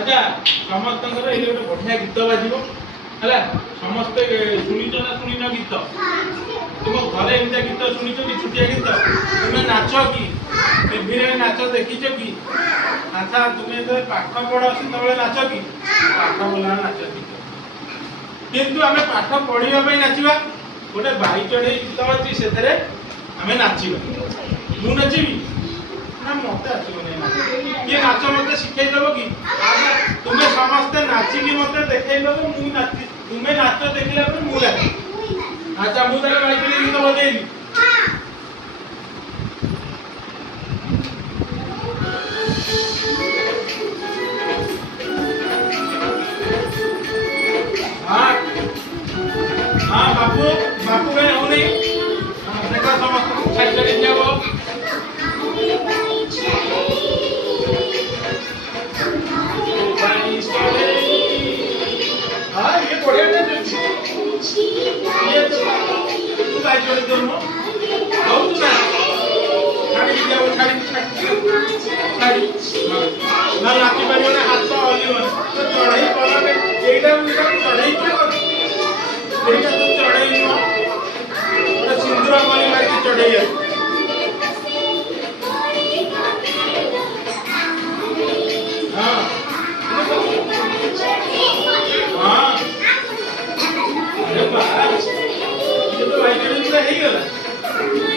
अच्छा समस्त ये गोटे बढ़िया गीत बाजिब है समस्ते शुणिच ना शुणिन गीत तुम घरे एमती गीत शुणिच कि छुटिया गीत तुम्हें नाच कि टीवी नाच देखीच कि अच्छा तुम्हें जो पाठ पढ़ से नाच कि पाठ पढ़ा नाच गीत किंतु आम पाठ पढ़ाई नाचवा गोटे बाई चढ़ई गीत अच्छी से आम नाचवा मु नाचबी ना मत आसबनी किए नाच मत शिखेदेव कि तुम्हें समस्ते नाचिकी मत देखदेव तुम्हें नाच देखला मुझे अच्छा मुझे बाइक गीत बजेली हाँ हाँ बापू बापू कहीं हो नहीं देखा समस्त छाई चढ़ी जाब हाँ ये बढ़िया ये तू बाइक चढ़ी दो ना छाड़ी जाओ छाड़ी ना नाची पारियो ना हाथ तो हलियो तो चढ़ाई पड़े एटा चढ़ाई क्यों एटा तो चढ़ाई नो गोटे सिंदूर मली मारी चढ़ाई हाँ हाँ अरे बाप ये तो भाई चढ़ी तो है ही गला